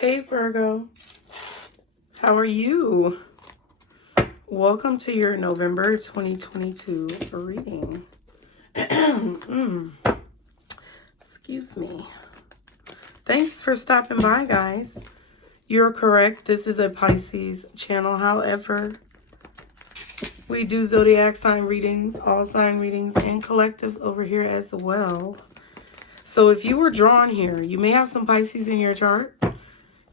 Hey Virgo, how are you? Welcome to your November 2022 reading. Excuse me. Thanks for stopping by, guys. You're correct. This is a Pisces channel. However, we do zodiac sign readings, all sign readings, and collectives over here as well. So if you were drawn here, you may have some Pisces in your chart.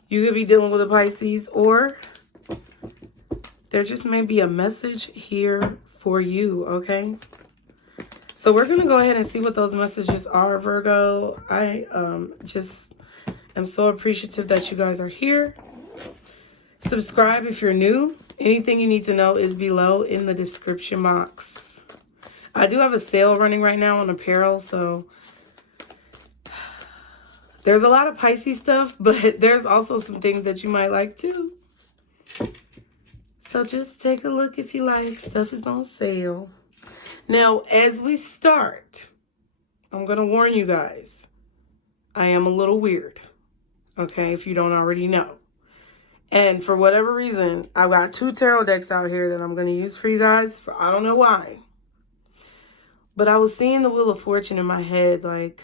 You could be dealing with a Pisces, or there just may be a message here for you, okay? So we're going to go ahead and see what those messages are, Virgo. I just am so appreciative that you guys are here. Subscribe if you're new. Anything you need to know is below in the description box. I do have a sale running right now on apparel, so there's a lot of Pisces stuff, but there's also some things that you might like too. So just take a look if you like. Stuff is on sale. Now, as we start, I'm going to warn you guys. I am a little weird. Okay, if you don't already know. And for whatever reason, I've got 2 tarot decks out here that I'm going to use for you guys. I don't know why. But I was seeing the Wheel of Fortune in my head, like,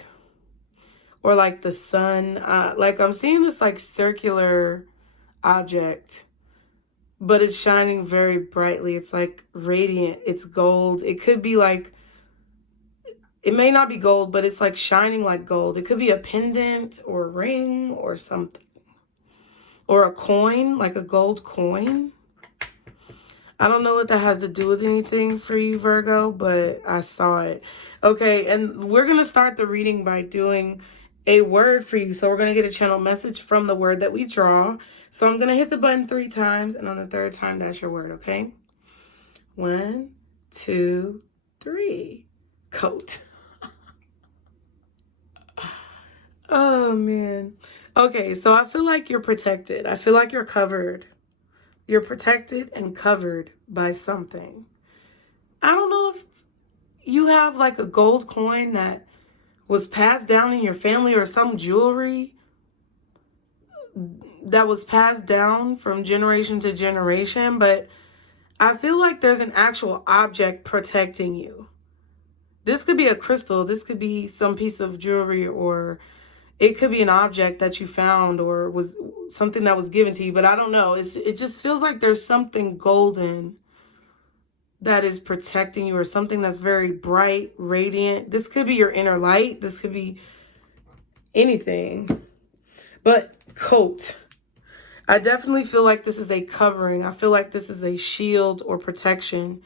or like the sun. Like I'm seeing this like circular object, but it's shining very brightly. It's like radiant. It's gold. It could be like, it may not be gold, but it's like shining like gold. It could be a pendant or a ring or something. Or a coin, like a gold coin. I don't know what that has to do with anything for you, Virgo, but I saw it. Okay, and we're going to start the reading by doing a word for you. So we're going to get a channel message from the word that we draw. So I'm going to hit the button 3 times, and on the 3rd time, that's your word, okay? 1, 2, 3. Coat. Oh, man. Okay, so I feel like you're protected. I feel like you're covered. You're protected and covered by something. I don't know if you have like a gold coin that was passed down in your family, or some jewelry that was passed down from generation to generation, but I feel like there's an actual object protecting you. This could be a crystal. This could be some piece of jewelry, or it could be an object that you found, or was something that was given to you, but I don't know. It just feels like there's something golden that is protecting you, or something that's very bright, radiant. This could be your inner light. This could be anything. But coat. I definitely feel like this is a covering. I feel like this is a shield or protection.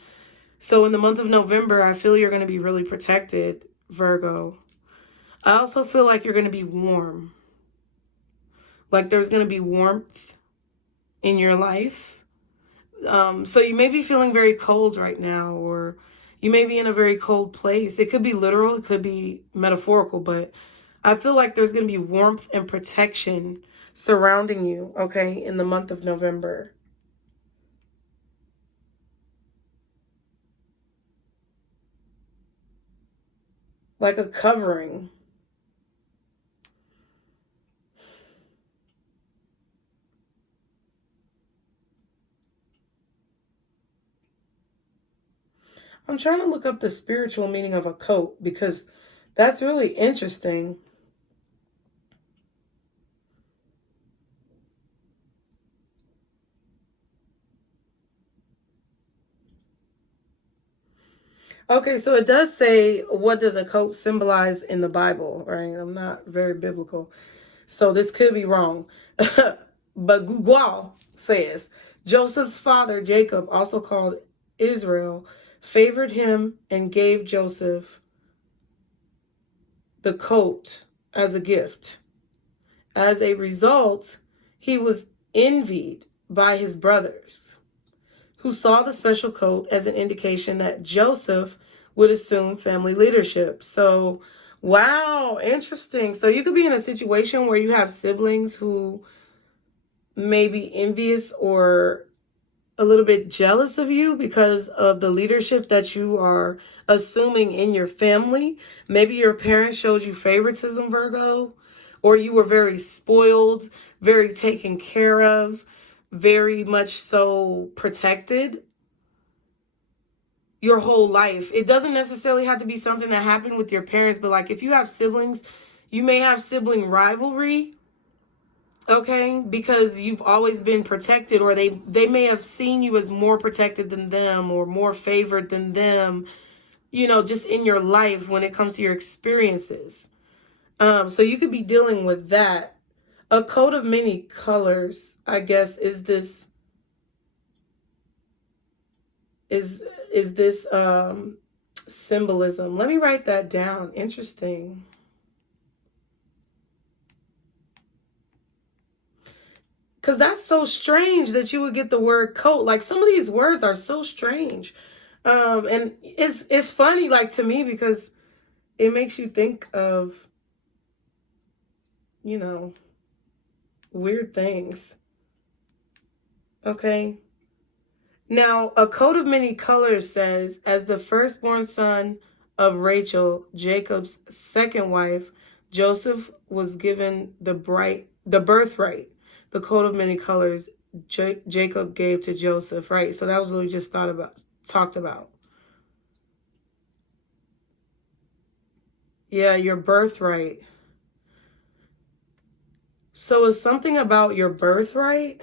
So in the month of November, I feel you're going to be really protected, Virgo. I also feel like you're going to be warm. Like there's going to be warmth in your life. So you may be feeling very cold right now, or you may be in a very cold place. It could be literal, it could be metaphorical, but I feel like there's going to be warmth and protection surrounding you, okay, in the month of November. Like a covering. I'm trying to look up the spiritual meaning of a coat, because that's really interesting. Okay, so it does say, what does a coat symbolize in the Bible, right? I'm not very biblical, so this could be wrong. But Google says, Joseph's father, Jacob, also called Israel, favored him and gave Joseph the coat as a gift. As a result, he was envied by his brothers, who saw the special coat as an indication that Joseph would assume family leadership. So, wow, interesting. So you could be in a situation where you have siblings who may be envious or a little bit jealous of you because of the leadership that you are assuming in your family. Maybe your parents showed you favoritism, Virgo, or you were very spoiled, very taken care of, very much so protected your whole life. It doesn't necessarily have to be something that happened with your parents, but like if you have siblings, you may have sibling rivalry, okay, because you've always been protected, or they may have seen you as more protected than them or more favored than them, you know, just in your life when it comes to your experiences. So you could be dealing with that. A coat of many colors, I guess, is this symbolism. Let me write that down. Interesting. Because that's so strange that you would get the word coat. Like, some of these words are so strange. And it's funny, like, to me, because it makes you think of, you know, weird things. Okay. Now, a coat of many colors says, as the firstborn son of Rachel, Jacob's second wife, Joseph was given the birthright. The coat of many colors Jacob gave to Joseph, right? So that was what we just talked about. Yeah, your birthright. So it's something about your birthright.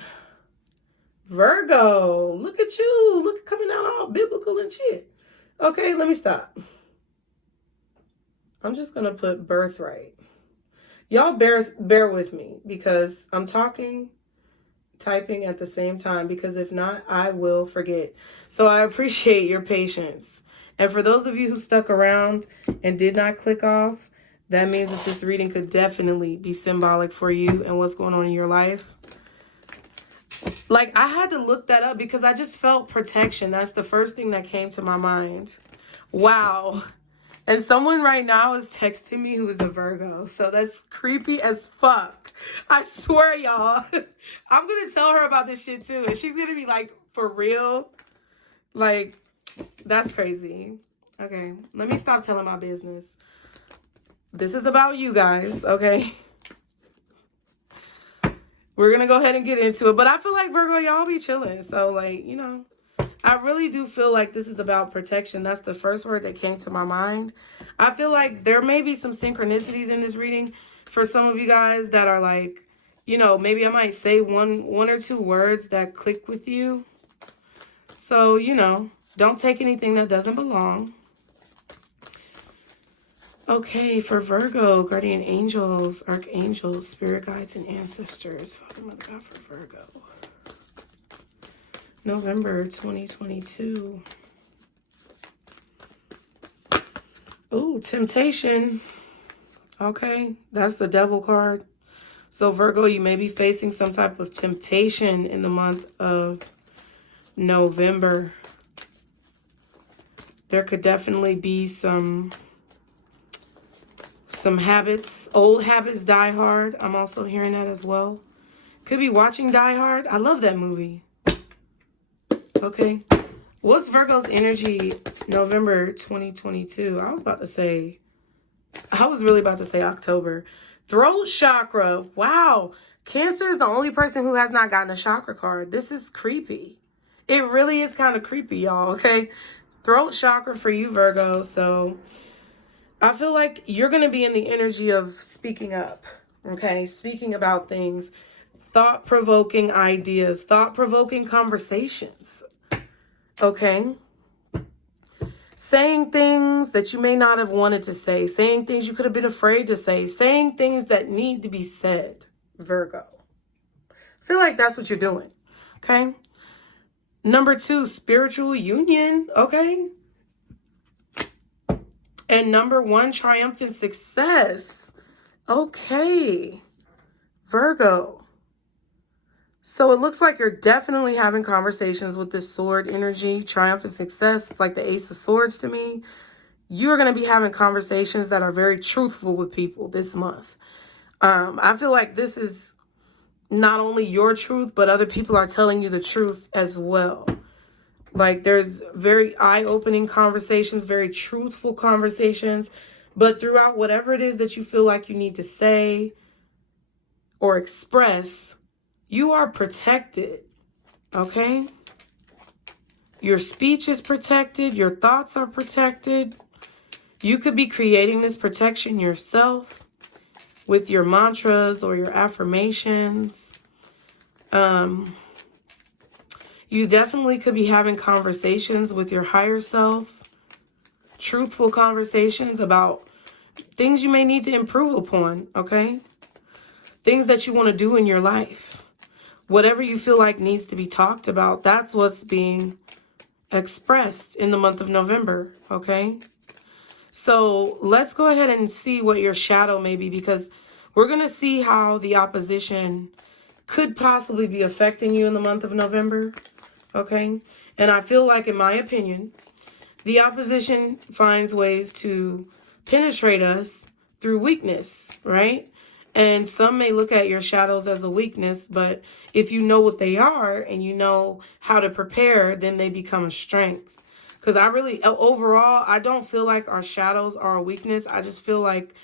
Virgo, look at you. Look, coming out all biblical and shit. Okay, let me stop. I'm just going to put birthright. Y'all bear with me because I'm typing at the same time, because if not, I will forget. So I appreciate your patience. And for those of you who stuck around and did not click off, that means that this reading could definitely be symbolic for you and what's going on in your life. Like, I had to look that up because I just felt protection. That's the first thing that came to my mind. Wow. And someone right now is texting me who is a Virgo. So that's creepy as fuck. I swear, y'all. I'm going to tell her about this shit too. And she's going to be like, for real? Like, that's crazy. Okay, let me stop telling my business. This is about you guys, okay? We're going to go ahead and get into it. But I feel like, Virgo, y'all be chilling. So, like, you know, I really do feel like this is about protection. That's the first word that came to my mind. I feel like there may be some synchronicities in this reading for some of you guys that are like, you know, maybe I might say one or two words that click with you. So, you know, don't take anything that doesn't belong. Okay, for Virgo, guardian angels, archangels, spirit guides, and ancestors. Father, Mother, God, for Virgo. November 2022. Ooh, temptation. Okay, that's the devil card. So Virgo, you may be facing some type of temptation in the month of November. There could definitely be some habits, old habits die hard. I'm also hearing that as well. Could be watching Die Hard. I love that movie. Okay. What's Virgo's energy November 2022? I was really about to say October. Throat chakra. Wow. Cancer is the only person who has not gotten a chakra card. This is creepy. It really is kind of creepy, y'all. Okay. Throat chakra for you, Virgo. So I feel like you're going to be in the energy of speaking up. Okay. Speaking about things. Thought-provoking ideas. Thought-provoking conversations. Okay. Saying things that you may not have wanted to say. Saying things you could have been afraid to say. Saying things that need to be said, Virgo. I feel like that's what you're doing. Okay. Number 2, spiritual union. Okay. And number 1, triumphant success. Okay. Virgo. So it looks like you're definitely having conversations with this sword energy, triumphant success, like the Ace of Swords to me. You're going to be having conversations that are very truthful with people this month. I feel like this is not only your truth, but other people are telling you the truth as well. Like, there's very eye-opening conversations, very truthful conversations. But throughout whatever it is that you feel like you need to say or express, You are protected, okay? Your speech is protected. Your thoughts are protected. You could be creating this protection yourself with your mantras or your affirmations. You definitely could be having conversations with your higher self. Truthful conversations about things you may need to improve upon, okay? Things that you want to do in your life. Whatever you feel like needs to be talked about, that's what's being expressed in the month of November, okay? So let's go ahead and see what your shadow may be, because we're going to see how the opposition could possibly be affecting you in the month of November, okay? And I feel like, in my opinion, the opposition finds ways to penetrate us through weakness, right? And some may look at your shadows as a weakness, but if you know what they are and you know how to prepare, then they become a strength. Because overall, I don't feel like our shadows are a weakness. I just feel like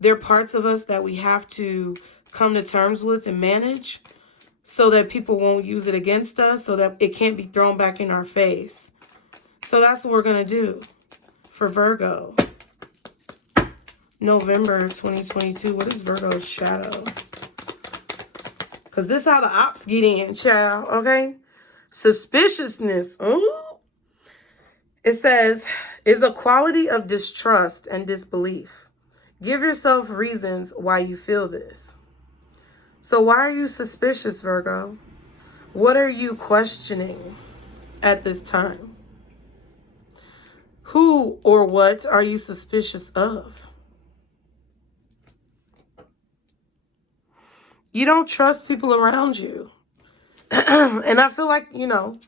they're parts of us that we have to come to terms with and manage so that people won't use it against us, so that it can't be thrown back in our face. So that's what we're going to do for Virgo. November 2022. What is Virgo's shadow? Because this how the ops get in, child. Okay? Suspiciousness. Ooh. It says, is a quality of distrust and disbelief. Give yourself reasons why you feel this. So why are you suspicious, Virgo? What are you questioning at this time? Who or what are you suspicious of? You don't trust people around you. And I feel like, you know,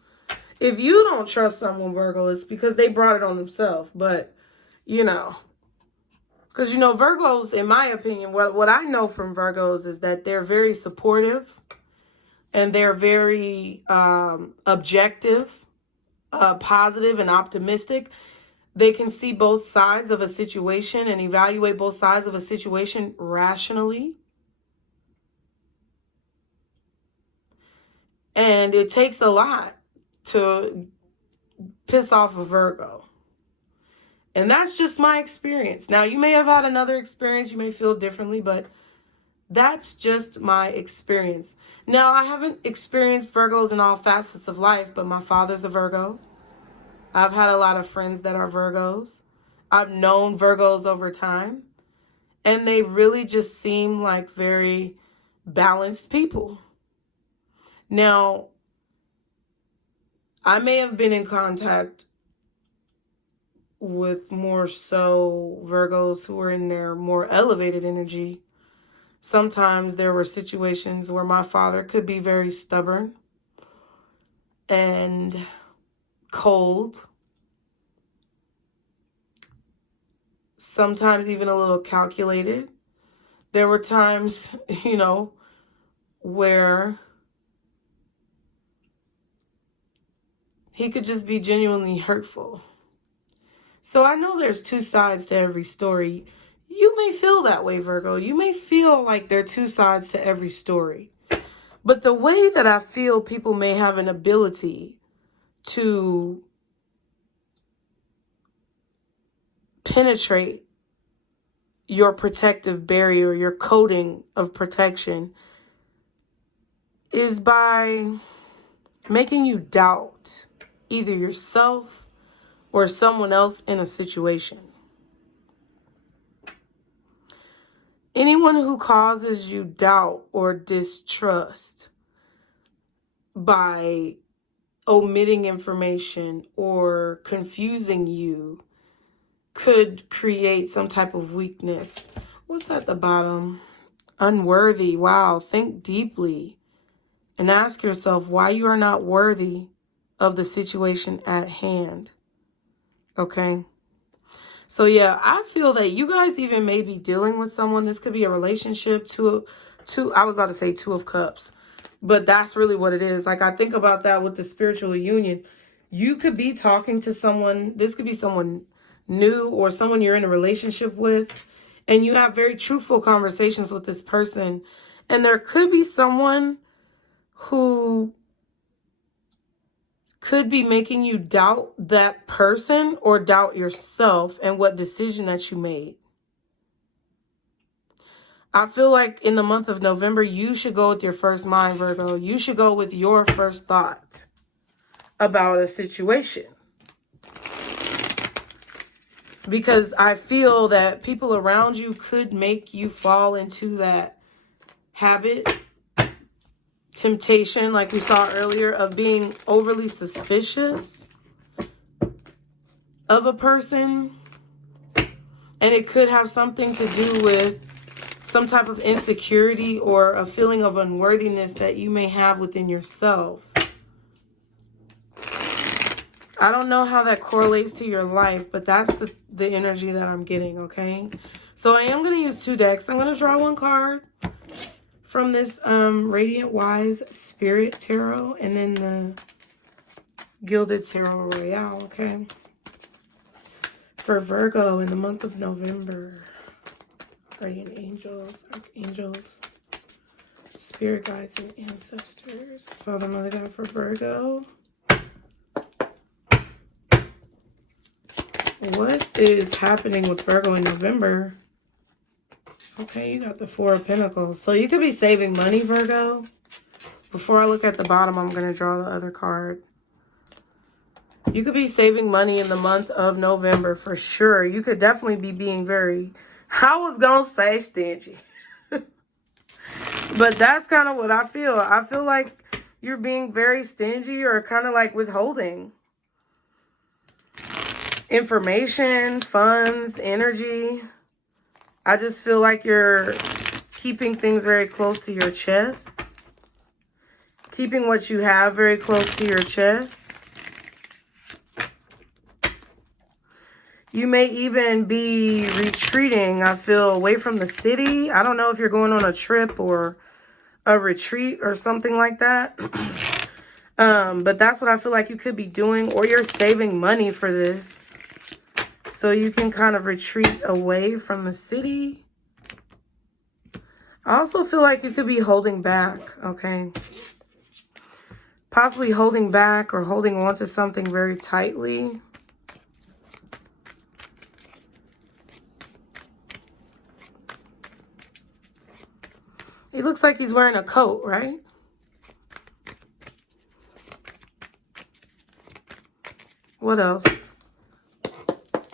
if you don't trust someone, Virgo, it's because they brought it on themselves. But, you know, because, you know, Virgos, in my opinion, what I know from Virgos is that they're very supportive and they're very objective, positive and optimistic. They can see both sides of a situation and evaluate both sides of a situation rationally. And it takes a lot to piss off a Virgo. And that's just my experience. Now, you may have had another experience. You may feel differently, but that's just my experience. Now, I haven't experienced Virgos in all facets of life, but my father's a Virgo. I've had a lot of friends that are Virgos. I've known Virgos over time. And they really just seem like very balanced people. Now, I may have been in contact with more so Virgos who were in their more elevated energy. Sometimes there were situations where my father could be very stubborn and cold. Sometimes even a little calculated. There were times, you know, where he could just be genuinely hurtful. So I know there's two sides to every story. You may feel that way, Virgo. You may feel like there are two sides to every story. But the way that I feel people may have an ability to penetrate your protective barrier, your coating of protection, is by making you doubt either yourself or someone else in a situation. Anyone who causes you doubt or distrust by omitting information or confusing you could create some type of weakness. What's at the bottom? Unworthy. Wow. Think deeply and ask yourself why you are not worthy of the situation at hand. Okay? So yeah, I feel that you guys even may be dealing with someone. This could be a relationship, I was about to say 2 of Cups, but that's really what it is. Like, I think about that with the spiritual union. You could be talking to someone. This could be someone new or someone you're in a relationship with, and you have very truthful conversations with this person. And there could be someone who could be making you doubt that person or doubt yourself and what decision that you made. I feel like in the month of November, you should go with your first mind, Virgo. You should go with your first thought about a situation. Because I feel that people around you could make you fall into that habit, temptation, like we saw earlier, of being overly suspicious of a person. And it could have something to do with some type of insecurity or a feeling of unworthiness that you may have within yourself. I don't know how that correlates to your life, but that's the energy that I'm getting, okay? So I am going to use 2 decks. I'm going to draw 1 card from this Radiant Wise Spirit Tarot, and then the Gilded Tarot Royale, okay? For Virgo in the month of November. Guardian angels, archangels, spirit guides, and ancestors. Father, Mother, God for Virgo. What is happening with Virgo in November? Okay, you got the 4 of Pentacles. So you could be saving money, Virgo. Before I look at the bottom, I'm going to draw the other card. You could be saving money in the month of November for sure. You could definitely be being very, I was going to say stingy. But that's kind of what I feel. I feel like you're being very stingy or kind of like withholding information, funds, energy. I just feel like you're keeping things very close to your chest. Keeping what you have very close to your chest. You may even be retreating, I feel, away from the city. I don't know if you're going on a trip or a retreat or something like that. But that's what I feel like you could be doing. Or you're saving money for this, so you can kind of retreat away from the city. I also feel like you could be holding back, okay? Possibly holding back or holding on to something very tightly. It looks like he's wearing a coat, right? What else?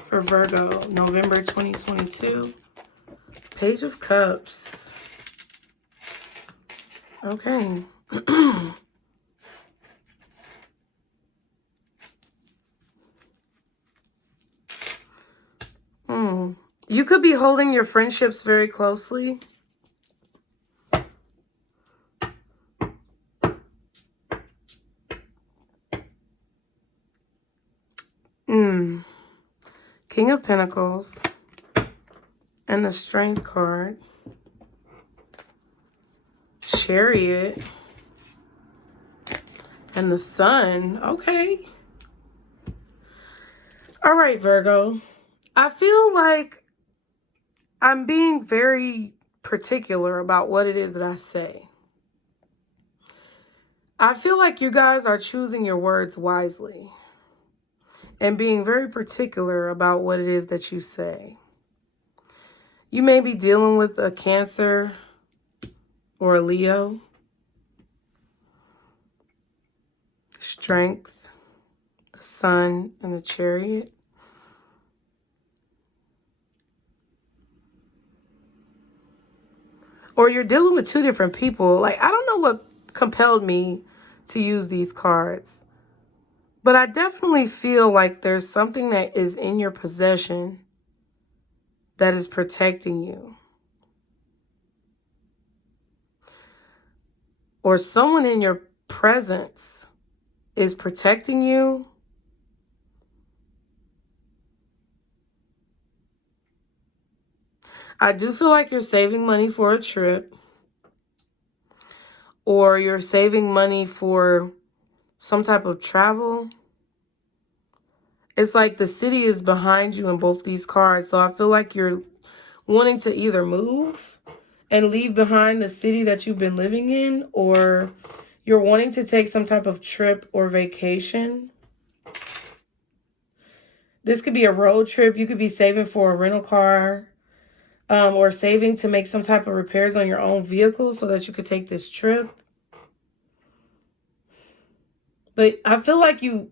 For Virgo, November 2022. Page of Cups. Okay. You could be holding your friendships very closely. King of Pentacles and the Strength card. Chariot and the Sun. Okay. All right, Virgo. I feel like I'm being very particular about what it is that I say. I feel like you guys are choosing your words wisely and being very particular about what it is that you say. You may be dealing with a Cancer or a Leo. Strength, the Sun, and the Chariot. Or you're dealing with 2 different people. Like, I don't know what compelled me to use these cards. But I definitely feel like there's something that is in your possession that is protecting you. Or someone in your presence is protecting you. I do feel like you're saving money for a trip. Or you're saving money for some type of travel. It's like the city is behind you in both these cards. So I feel like you're wanting to either move and leave behind the city that you've been living in, or You're wanting to take some type of trip or vacation. This could be a road trip. You could be saving for a rental car, or saving to make some type of repairs on your own vehicle so that you could take this trip. But I feel like you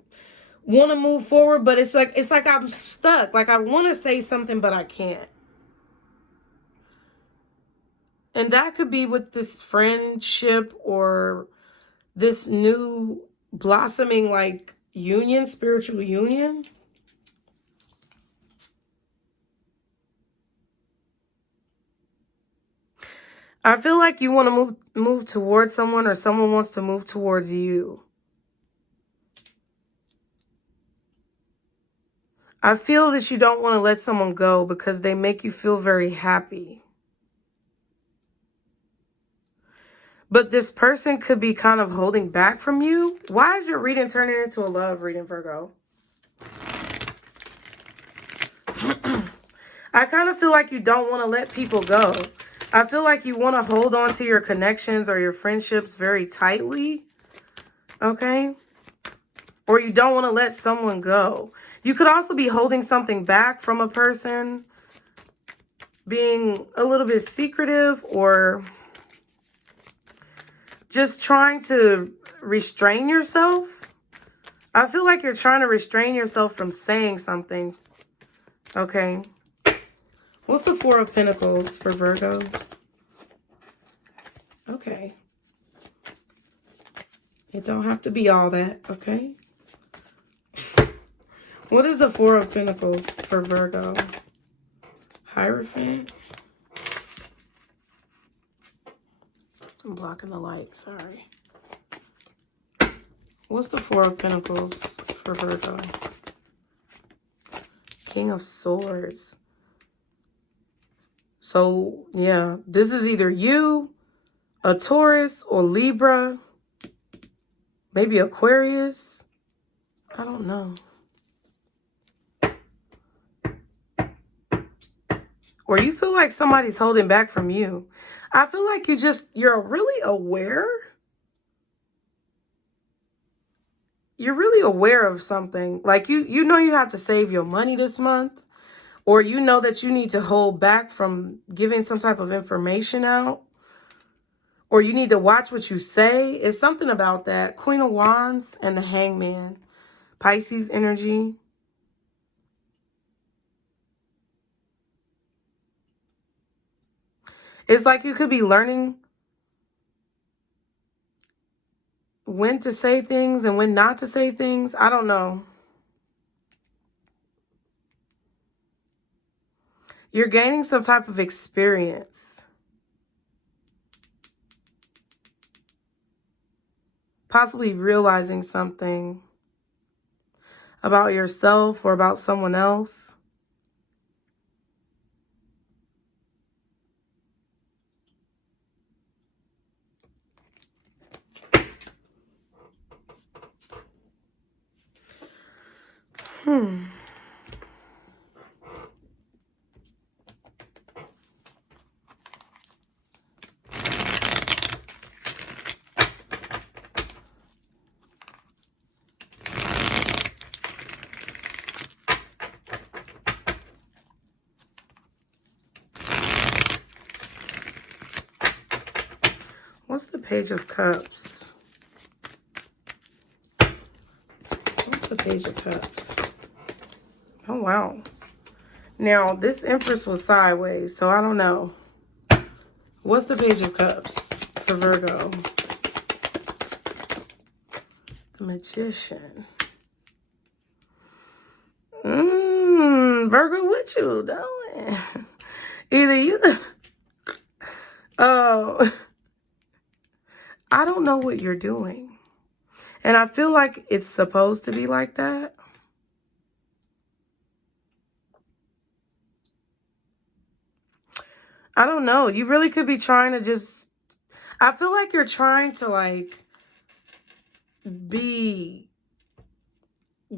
want to move forward, but it's like I'm stuck. Like I want to say something, but I can't. And that could be with this friendship or this new blossoming like union, spiritual union. I feel like you want to move towards someone, or someone wants to move towards you. I feel that you don't want to let someone go because they make you feel very happy. But this person could be kind of holding back from you. Why is your reading turning into a love reading, Virgo? I kind of feel like you don't want to let people go. I feel like you want to hold on to your connections or your friendships very tightly. Okay? Or you don't want to let someone go. You could also be holding something back from a person, being a little bit secretive, or just trying to restrain yourself. I feel like you're trying to restrain yourself from saying something. Okay. What's the Four of Pentacles for Virgo? Okay. It don't have to be all that, okay? What is the Four of Pentacles for Virgo? Hierophant. I'm blocking the light, sorry. What's the Four of Pentacles for Virgo? King of Swords. So, yeah, this is either you, a Taurus, or Libra, maybe Aquarius. I don't know. Or you feel like somebody's holding back from you. I feel like you're really aware. You're really aware of something. Like you know you have to save your money this month. Or you know that you need to hold back from giving some type of information out. Or you need to watch what you say. It's something about that. Queen of Wands and the Hangman. Pisces energy. It's like you could be learning when to say things and when not to say things. I don't know. You're gaining some type of experience. Possibly realizing something about yourself or about someone else. What's the Page of Cups? What's the Page of Cups? Oh, wow. Now, this Empress was sideways, so I don't know. What's the Page of Cups for Virgo? The Magician. Virgo, what you doing? Either you... Oh... I don't know what you're doing. And I feel like it's supposed to be like that. I don't know. You really could be trying to just... I feel like you're trying to, like, be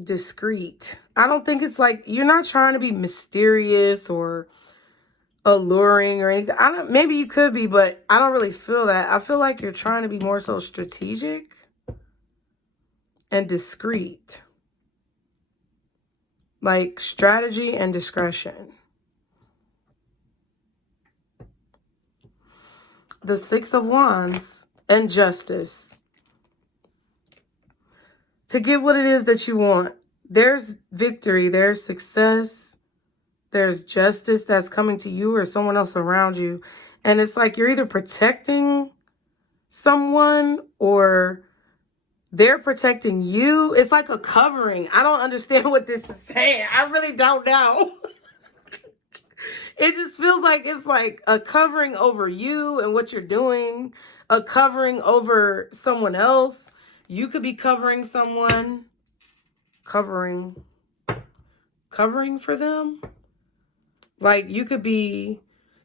discreet. I don't think it's like... You're not trying to be mysterious or alluring or anything. Maybe you could be, but I don't really feel that. I feel like you're trying to be more so strategic and discreet. Like strategy and discretion. The Six of Wands and Justice. To get what it is that you want. There's victory. There's success. There's justice that's coming to you or someone else around you. And it's like you're either protecting someone or they're protecting you. It's like a covering. I don't understand what this is saying. I really don't know. It just feels like it's like a covering over you and what you're doing. A covering over someone else. You could be covering someone. Covering for them. Like you could be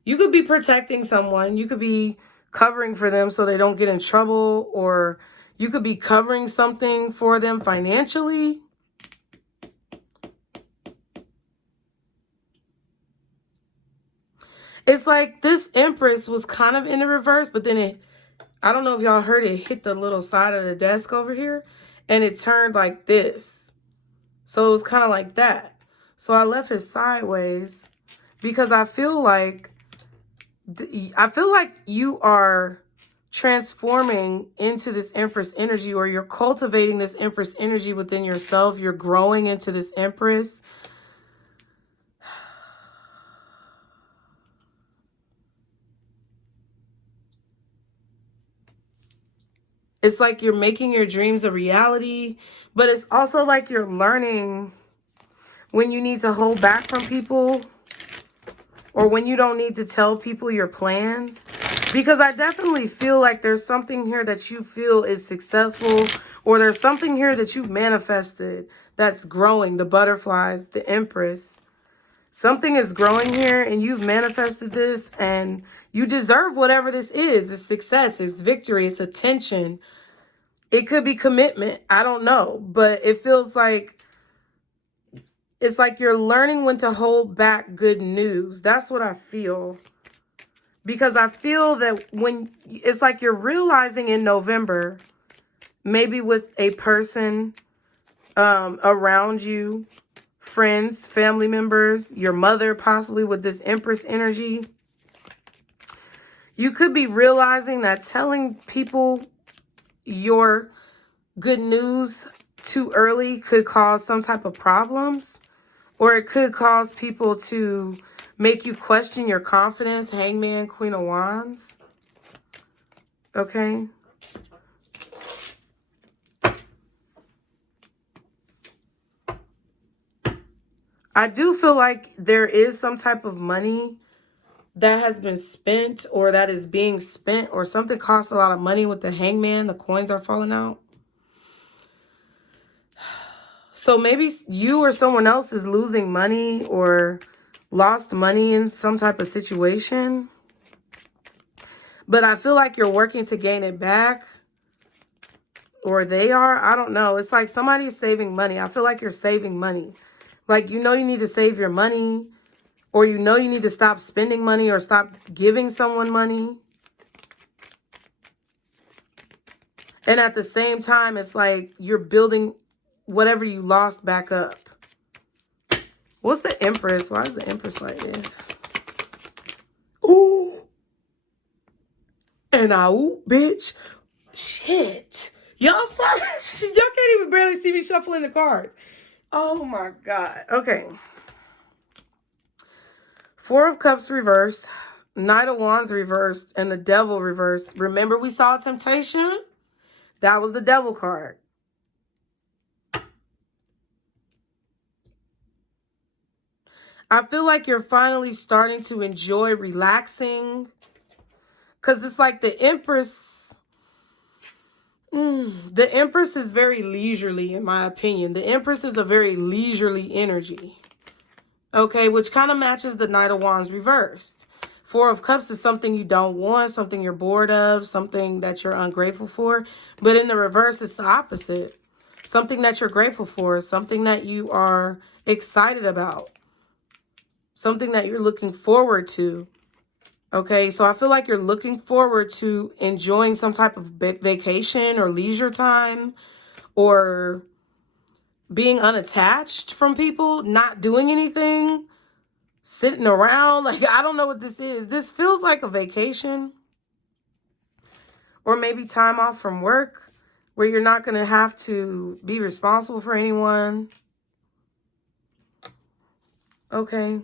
protecting someone. You could be covering for them so they don't get in trouble, or you could be covering something for them financially. It's like this Empress was kind of in the reverse, but then I don't know if y'all heard it hit the little side of the desk over here, and it turned like this. So it was kind of like that. So I left it sideways because I feel like you are transforming into this Empress energy, or you're cultivating this Empress energy within yourself. You're growing into this Empress. It's like you're making your dreams a reality, but it's also like you're learning when you need to hold back from people, or when you don't need to tell people your plans. Because I definitely feel like there's something here that you feel is successful, or there's something here that you've manifested that's growing. The butterflies, the Empress. Something is growing here and you've manifested this, and you deserve whatever this is. It's success, it's victory, it's attention. It could be commitment. I don't know. But it feels like it's like you're learning when to hold back good news. That's what I feel. Because I feel that when it's like you're realizing in November, maybe with a person around you, friends, family members, your mother, possibly with this Empress energy, you could be realizing that telling people your good news too early could cause some type of problems, or it could cause people to make you question your confidence. Hangman, Queen of Wands. Okay. I do feel like there is some type of money that has been spent, or that is being spent, or something costs a lot of money with the Hangman. The coins are falling out. So maybe you or someone else is losing money or lost money in some type of situation. But I feel like you're working to gain it back. Or they are. I don't know. It's like somebody's saving money. I feel like you're saving money. Like, you know, you need to save your money. Or you know you need to stop spending money, or stop giving someone money. And at the same time, it's like you're building whatever you lost back up. What's the Empress? Why is the Empress like this? Ooh. And ooh, bitch. Shit. Y'all saw this? Y'all can't even barely see me shuffling the cards. Oh my God. Okay. Four of Cups reversed, Knight of Wands reversed, and the Devil reversed. Remember we saw Temptation? That was the Devil card. I feel like you're finally starting to enjoy relaxing. Because it's like the Empress. The Empress is very leisurely, in my opinion. The Empress is a very leisurely energy. Okay, which kind of matches the Knight of Wands reversed. Four of Cups is something you don't want, something you're bored of, something that you're ungrateful for. But in the reverse, it's the opposite. Something that you're grateful for, something that you are excited about. something that you're looking forward to. Okay, so I feel like you're looking forward to enjoying some type of vacation or leisure time, or being unattached from people, not doing anything, sitting around. Like, I don't know what this is. This feels like a vacation, or maybe time off from work where you're not going to have to be responsible for anyone. Okay.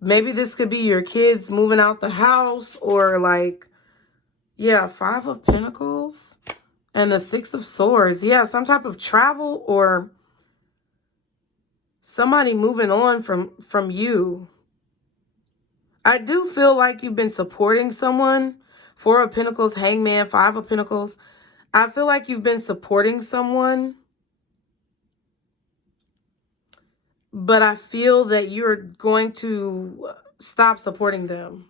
Maybe this could be your kids moving out the house, or like, yeah, 5 of Pentacles and the 6 of Swords. Yeah, some type of travel, or somebody moving on from you. I do feel like you've been supporting someone. 4 of Pentacles, Hangman, 5 of Pentacles. I feel like you've been supporting someone, but I feel that you're going to stop supporting them.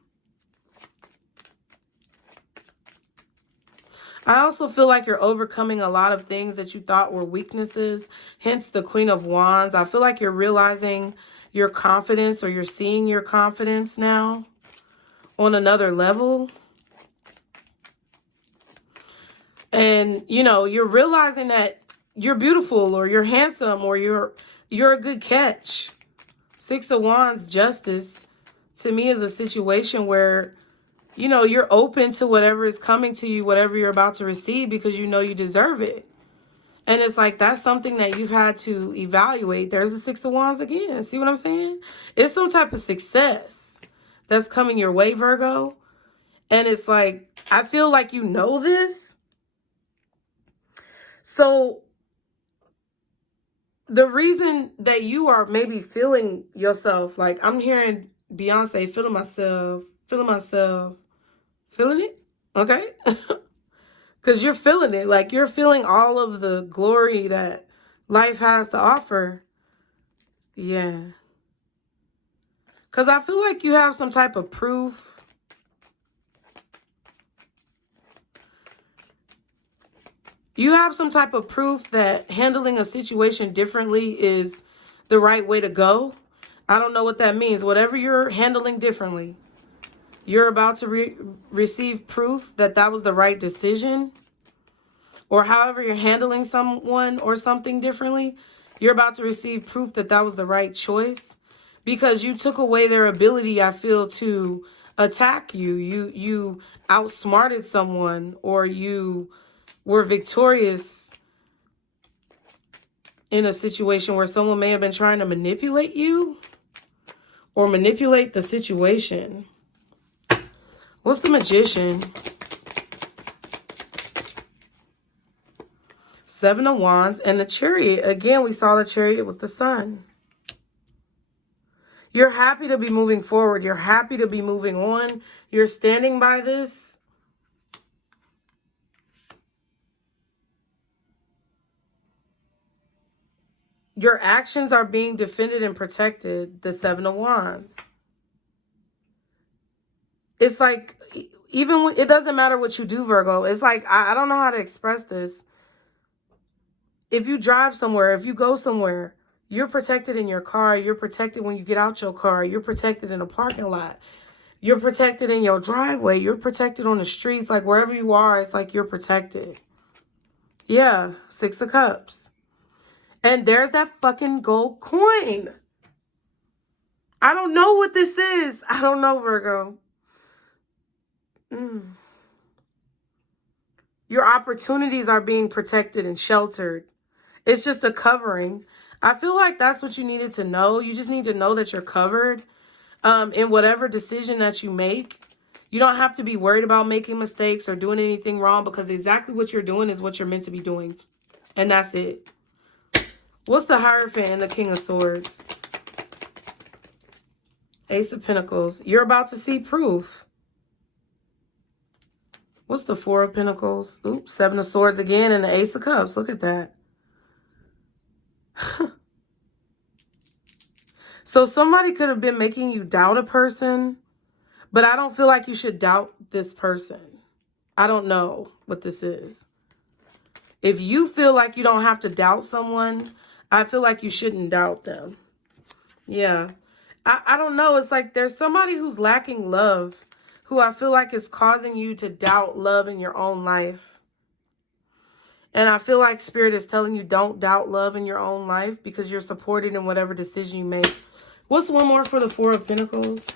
I also feel like you're overcoming a lot of things that you thought were weaknesses, hence the Queen of Wands. I feel like you're realizing your confidence, or you're seeing your confidence now on another level. And, you know, you're realizing that you're beautiful, or you're handsome, or you're a good catch. 6 of Wands, Justice, to me is a situation where, you know, you're open to whatever is coming to you, whatever you're about to receive, because you know you deserve it. And it's like, that's something that you've had to evaluate. There's a 6 of Wands again. See what I'm saying? It's some type of success that's coming your way, Virgo. And it's like, I feel like you know this. So the reason that you are maybe feeling yourself, like I'm hearing Beyonce, feeling myself, feeling it, okay? Because you're feeling it. Like, you're feeling all of the glory that life has to offer. Yeah. Because I feel like you have some type of proof. You have some type of proof that handling a situation differently is the right way to go. I don't know what that means. Whatever you're handling differently, you're about to receive proof that that was the right decision. Or however you're handling someone or something differently, you're about to receive proof that that was the right choice. Because you took away their ability, I feel, to attack you. You outsmarted someone, or you were victorious in a situation where someone may have been trying to manipulate you or manipulate the situation. What's the Magician? 7 of Wands and the Chariot. Again, we saw the Chariot with the Sun. You're happy to be moving forward. You're happy to be moving on. You're standing by this. Your actions are being defended and protected. The 7 of Wands. It's like, even when, it doesn't matter what you do, Virgo. It's like, I don't know how to express this. If you drive somewhere, if you go somewhere, you're protected in your car. You're protected when you get out your car. You're protected in a parking lot. You're protected in your driveway. You're protected on the streets. Like, wherever you are, it's like you're protected. Yeah, 6 of Cups. And there's that fucking gold coin. I don't know what this is. I don't know, Virgo. Your opportunities are being protected and sheltered. It's just a covering. I feel like that's what you needed to know. You just need to know that you're covered in whatever decision that you make. You don't have to be worried about making mistakes or doing anything wrong, because exactly what you're doing is what you're meant to be doing. And that's it. What's the Hierophant and the King of Swords? Ace of Pentacles. You're about to see proof. What's the 4 of Pentacles? Oops, 7 of Swords again and the Ace of Cups. Look at that. So somebody could have been making you doubt a person, but I don't feel like you should doubt this person. I don't know what this is. If you feel like you don't have to doubt someone, I feel like you shouldn't doubt them. Yeah. I don't know. It's like there's somebody who's lacking love, who I feel like is causing you to doubt love in your own life. And I feel like Spirit is telling you don't doubt love in your own life because you're supported in whatever decision you make. What's one more for the Four of Pentacles?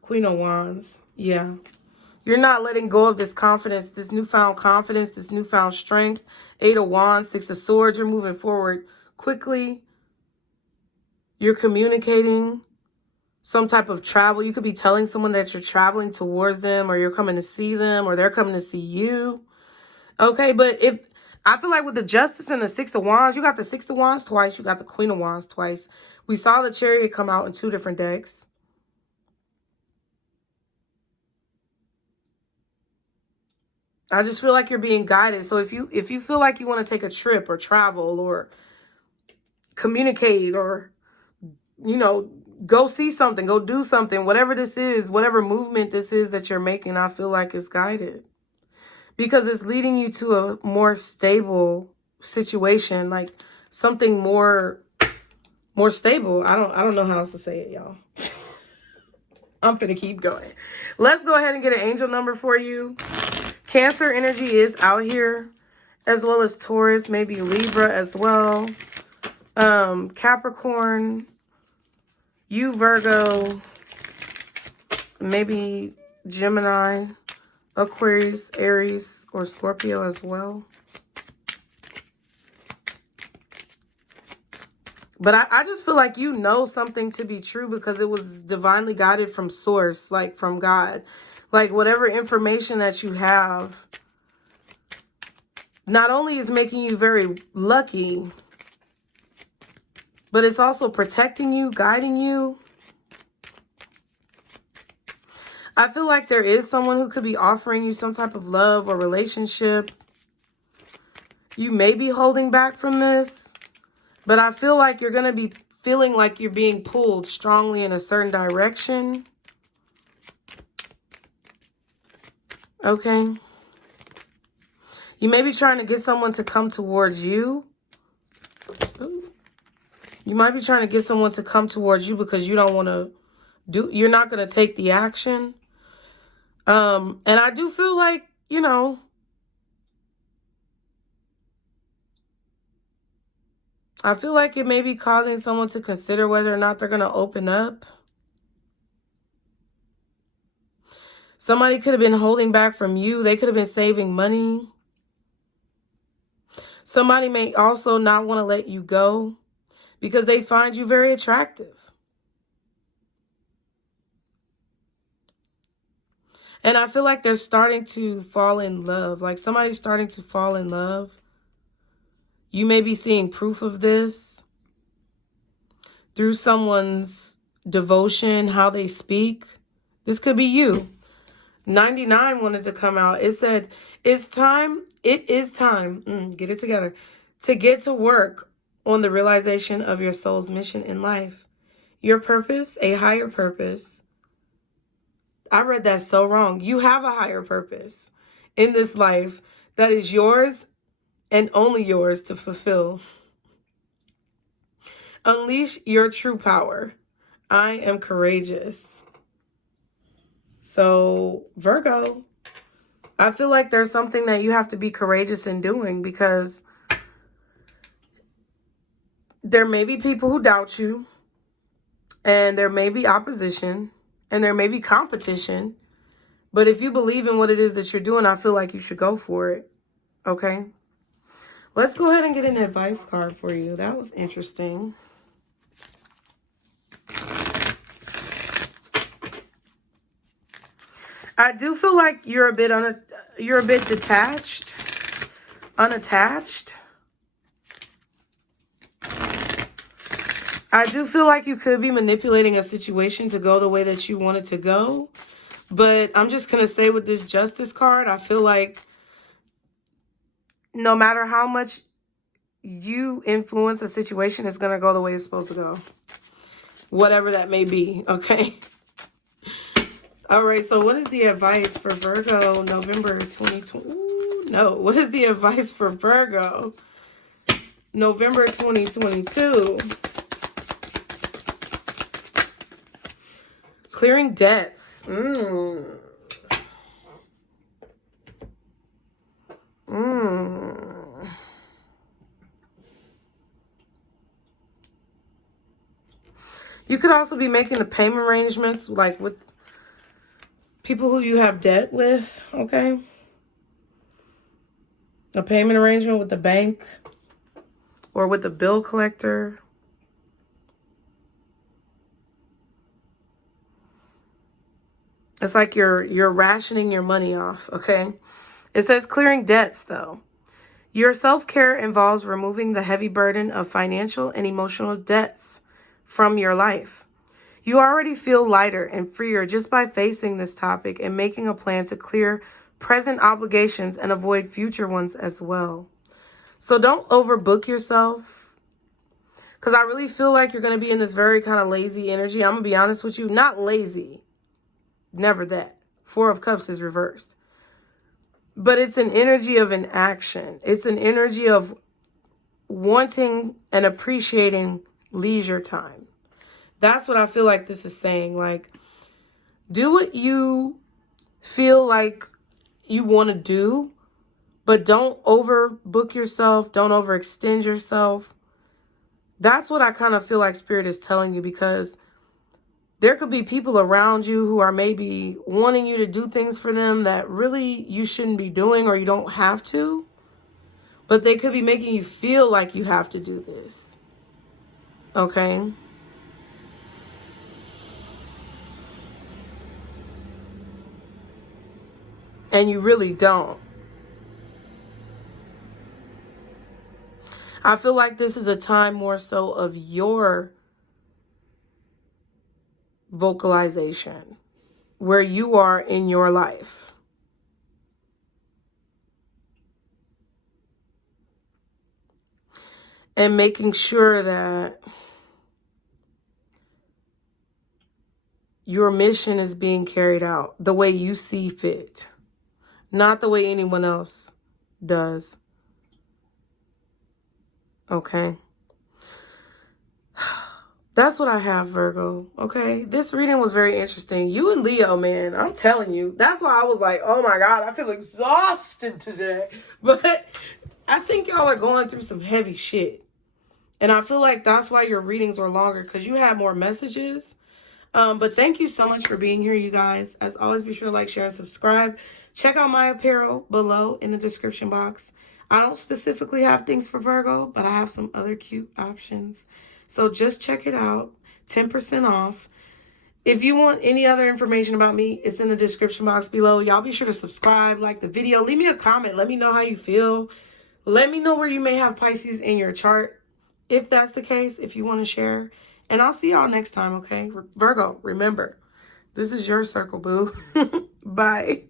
Queen of Wands. Yeah. You're not letting go of this confidence, this newfound confidence, this newfound strength. Eight of Wands, Six of Swords. You're moving forward quickly. You're communicating some type of travel. You could be telling someone that you're traveling towards them, or you're coming to see them, or they're coming to see you. Okay, but if I feel like with the Justice and the Six of Wands, you got the Six of Wands twice, you got the Queen of Wands twice. We saw the Chariot come out in 2 different decks. I just feel like you're being guided. So if you feel like you want to take a trip or travel or communicate or, you know, go see something, go do something, whatever this is, whatever movement this is that you're making, I feel like it's guided. Because it's leading you to a more stable situation, like something more stable. I don't know how else to say it, y'all. I'm finna keep going. Let's go ahead and get an angel number for you. Cancer energy is out here, as well as Taurus, maybe Libra as well. Capricorn, you Virgo, maybe Gemini, Aquarius, Aries, or Scorpio as well. But I just feel like you know something to be true because it was divinely guided from source, like from God. Like whatever information that you have not only is making you very lucky, but it's also protecting you, guiding you. I feel like there is someone who could be offering you some type of love or relationship. You may be holding back from this, but I feel like you're going to be feeling like you're being pulled strongly in a certain direction. Okay. You may be trying to get someone to come towards you. You might be trying to get someone to come towards you because you don't want to you're not going to take the action. And I do feel like, you know, I feel like it may be causing someone to consider whether or not they're going to open up. Somebody could have been holding back from you. They could have been saving money. Somebody may also not want to let you go because they find you very attractive. And I feel like they're starting to fall in love. Like somebody's starting to fall in love. You may be seeing proof of this through someone's devotion, how they speak. This could be you. 99 wanted to come out. It said, it is time, get it together, to get to work on the realization of your soul's mission in life. Your purpose, a higher purpose. I read that so wrong. You have a higher purpose in this life that is yours and only yours to fulfill. Unleash your true power. I am courageous. So, Virgo, I feel like there's something that you have to be courageous in doing because there may be people who doubt you, and there may be opposition, and there may be competition. But if you believe in what it is that you're doing, I feel like you should go for it. Okay? Let's go ahead and get an advice card for you. That was interesting. I do feel like you're a bit detached, unattached. I do feel like you could be manipulating a situation to go the way that you want it to go. But I'm just going to say with this Justice card, I feel like no matter how much you influence a situation, it's going to go the way it's supposed to go. Whatever that may be, okay? All right, so what is the advice for Virgo November 2020? Ooh, no, what is the advice for Virgo November 2022? Clearing debts. You could also be making the payment arrangements, like with people who you have debt with, okay? A payment arrangement with the bank or with the bill collector. It's like you're rationing your money off, okay? It says clearing debts, though. Your self-care involves removing the heavy burden of financial and emotional debts from your life. You already feel lighter and freer just by facing this topic and making a plan to clear present obligations and avoid future ones as well. So don't overbook yourself, because I really feel like you're going to be in this very kind of lazy energy. I'm going to be honest with you. Not lazy. Never that. 4 of Cups is reversed. But it's an energy of inaction. It's an energy of wanting and appreciating leisure time. That's what I feel like this is saying. Like, do what you feel like you want to do, but don't overbook yourself. Don't overextend yourself. That's what I kind of feel like Spirit is telling you, because there could be people around you who are maybe wanting you to do things for them that really you shouldn't be doing, or you don't have to. But they could be making you feel like you have to do this. Okay? And you really don't. I feel like this is a time more so of your vocalization, where you are in your life. And making sure that your mission is being carried out the way you see fit, not the way anyone else does. Okay? That's what I have, Virgo. Okay? This reading was very interesting. You and Leo, man, I'm telling you. That's why I was like, oh my God, I feel exhausted today. But I think y'all are going through some heavy shit. And I feel like that's why your readings were longer, because you had more messages. But thank you so much for being here, you guys. As always, be sure to like, share, and subscribe. Check out my apparel below in the description box. I don't specifically have things for Virgo, but I have some other cute options. So just check it out. 10% off. If you want any other information about me, it's in the description box below. Y'all be sure to subscribe, like the video. Leave me a comment. Let me know how you feel. Let me know where you may have Pisces in your chart, if that's the case, if you want to share. And I'll see y'all next time, okay? Virgo, remember, this is your circle, boo. Bye.